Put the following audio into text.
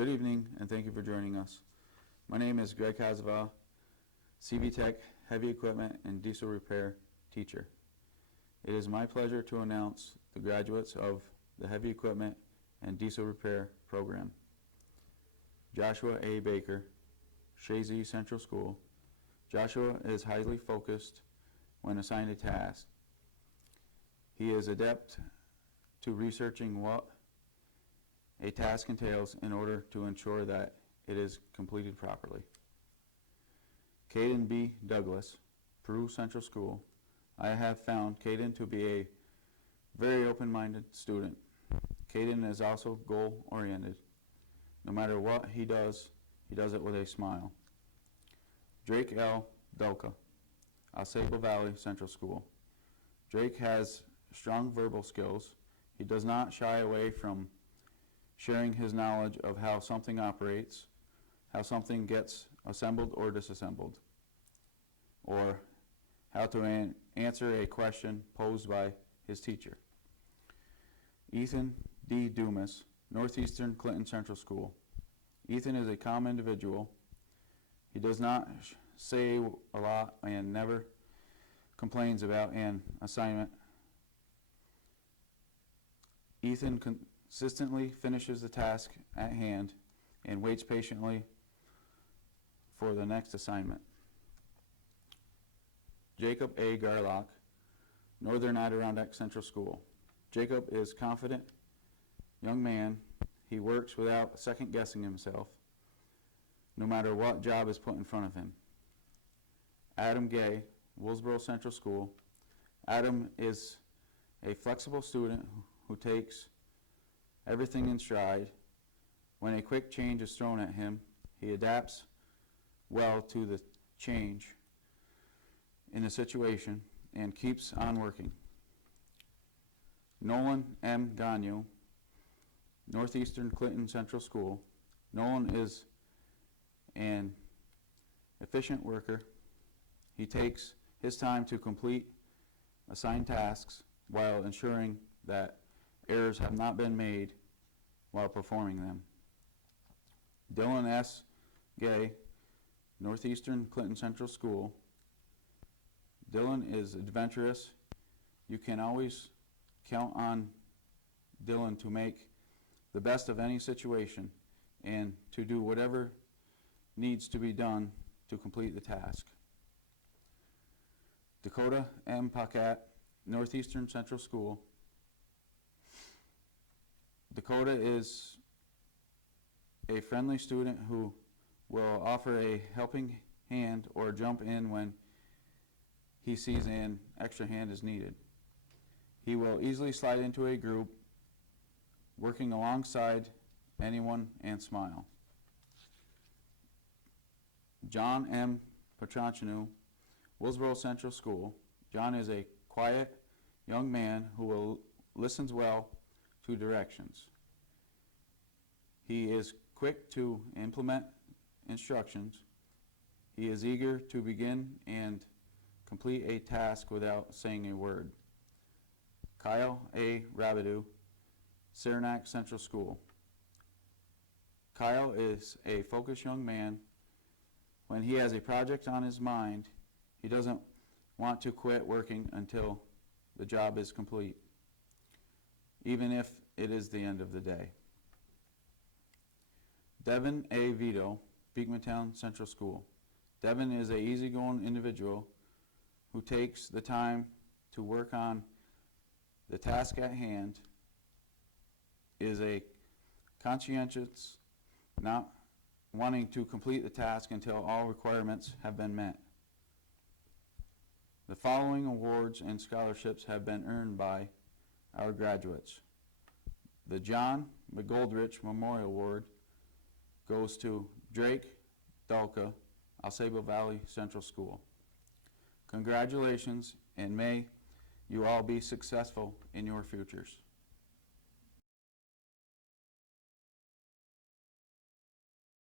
Good evening, and thank you for joining us. My name is Greg Kazaval, CV Tech, Heavy Equipment and Diesel Repair teacher. It is my pleasure to announce the graduates of the Heavy Equipment and Diesel Repair program. Joshua A. Baker, Shazy Central School. Joshua is highly focused when assigned a task. He is adept to researching what a task entails in order to ensure that it is completed properly. Caden B. Douglas, Peru Central School. I have found Caden to be a very open-minded student. Caden is also goal-oriented. No matter what he does it with a smile. Drake L. Delka, Ausable Valley Central School. Drake has strong verbal skills. He does not shy away from sharing his knowledge of how something operates, how something gets assembled or disassembled, or how to answer a question posed by his teacher. Ethan D. Dumas, Northeastern Clinton Central School. Ethan is a calm individual. He does not say a lot and never complains about an assignment. Ethan consistently finishes the task at hand and waits patiently for the next assignment. Jacob A. Garlock, Northern Adirondack Central School. Jacob is confident young man. He works without second guessing himself, no matter what job is put in front of him. Adam Gay, Woolsboro Central School. Adam is a flexible student who takes everything in stride. When a quick change is thrown at him, he adapts well to the change in the situation and keeps on working. Nolan M. Gagnon, Northeastern Clinton Central School. Nolan is an efficient worker. He takes his time to complete assigned tasks while ensuring that errors have not been made while performing them. Dylan S. Gay, Northeastern Clinton Central School. Dylan is adventurous. You can always count on Dylan to make the best of any situation and to do whatever needs to be done to complete the task. Dakota M. Paquette, Northeastern Central School. Dakota is a friendly student who will offer a helping hand or jump in when he sees an extra hand is needed. He will easily slide into a group, working alongside anyone, and smile. John M. Petranchinu, Woolsboro Central School. John is a quiet young man who listens well to directions. He is quick to implement instructions. He is eager to begin and complete a task without saying a word. Kyle A. Rabideau, Saranac Central School. Kyle is a focused young man. When he has a project on his mind, he doesn't want to quit working until the job is complete, even if it is the end of the day. Devin A. Vito, Beekmantown Central School. Devin is an easygoing individual who takes the time to work on the task at hand, is a conscientious, not wanting to complete the task until all requirements have been met. The following awards and scholarships have been earned by our graduates. The John McGoldrich Memorial Award goes to Drake Dalka, Ausable Valley Central School. Congratulations, and may you all be successful in your futures.